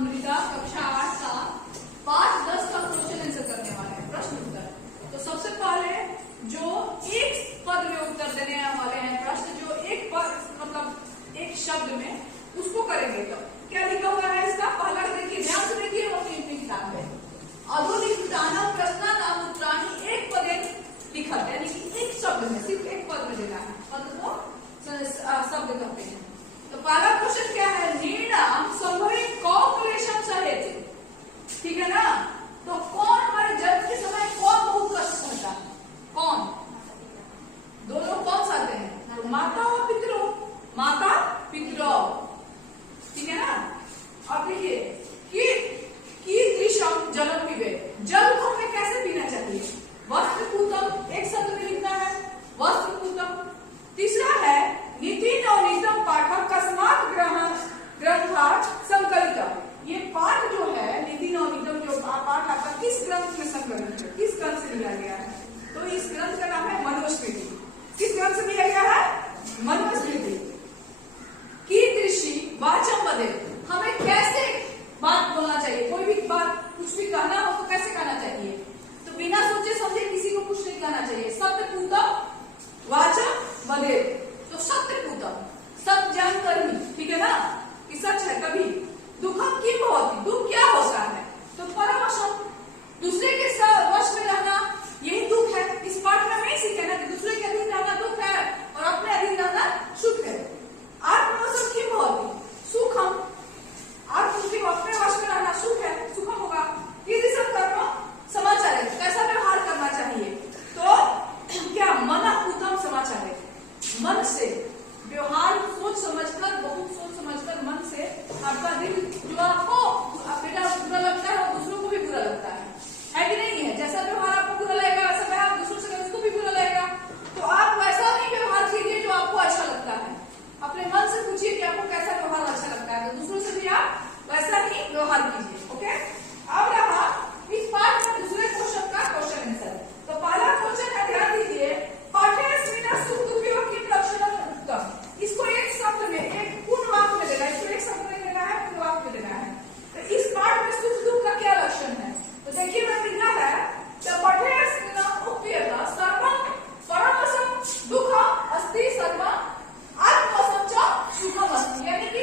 अमृता कक्षा 8 का पाठ 10 का क्वेश्चन आंसर करने वाले हैं, प्रश्न उत्तर। तो सबसे पहले जो एक पद में उत्तर देने वाले हैं प्रश्न, जो एक पद मतलब एक शब्द में, उसको करेंगे। तो क्या लिखा हुआ है इसका पहला देखिए, ध्यान से देखिए, वो अपनी किताब है। अधोलिखितानां प्रश्नानाम् उत्तराणि एक पदे लिखत, यानी कि एक शब्द में, सिर्फ एक पद में देना है, पद को शब्द कहते हैं। तो पहला क्वेश्चन क्या है, निर्णाम संभवी कॉक्लेशम सहेत, ठीक है ना। तो कौन हमारे जन्म के समय कौन बहुत कष्ट सहता, कौन? दो लोग कौन सहते हैं, तो माता और पितरों, माता पितरों, ठीक है ना। अब देखिए कि दृश्यम जलम पीबे, जल को हमें कैसे पीना चाहिए, वस्त्र पूतम, एक शब्द में लिखना है वस्त्र पूतम। तीसरा है नीति नवनीतम पाठक कस्मात ग्रंथार्थ संकलित, ये पाठ जो है नीति नवनीतम जो पाठ आपका किस ग्रंथ में संकलित है, किस ग्रंथ से लिया गया है, तो इस ग्रंथ का नाम है मनुस्मृति। किस ग्रंथ से लिया गया है, मनुस्मृति। की दृष्टि वाचम बदे, हमें कैसे बात बोलना चाहिए, कोई भी बात कुछ भी कहना हो तो कैसे कहना चाहिए, तो बिना सोचे समझे किसी को कुछ नहीं कहना चाहिए। सत्य पूतम वाचम बदे, तो सत्य पूतम, सत्य जानकर ही, ठीक है ना, कि सच है। कभी दुखम की बहुत, दुख क्या होता है, तो परमशम, दूसरे के वश में रहना, यही दुख है। इस पाठ में हमें सीखे ना कि दूसरे के अधीन रहना दुख है और अपने अधीन रहना सुख है। आत्मवशम की बहुत, सुखम, आत्म अपने वश में रहना सुख है, सुखम होगा। किसी सब कर्म समाचार है, कैसा व्यवहार करना चाहिए, तो क्या मन पूतम समाचार है, मन से व्यवहार सोच समझकर, बहुत सोच समझकर मन से आपका दिल जो आपको बेटा बुरा लगता है वो दूसरों को भी बुरा लगता है कि नहीं है। जैसा व्यवहार आपको बुरा लगेगा वैसा व्यवहार दूसरों से उसको भी बुरा लगेगा, तो आप वैसा नहीं व्यवहार कीजिए जो आपको अच्छा लगता है। अपने मन से पूछिए कि आपको कैसा व्यवहार अच्छा लगता है, तो दूसरों से भी आप वैसा ही व्यवहार कीजिए। ओके, अब रहा इस पाठ में दूसरे क्वेश्चन का क्वेश्चन आंसर। तो पहला क्वेश्चन है, ध्यान दीजिए, पाठ्यस्मिन् सुख दुखयों किम लक्षणम उत्तम, इसको एक शब्द में, एक पूर्ण वाक्य में देना है, इसको एक शब्द में देना है, पूर्ण वाक्य में देना है। तो इस पाठ में सुख दुख का क्या लक्षण है, तो देखिए मैं लिखा है, पाठ्यस्मिन् उपयत सर्वं परमसं दुःखम् अस्ति सर्वं आत्मवशं च सुखम् अस्ति, यानी कि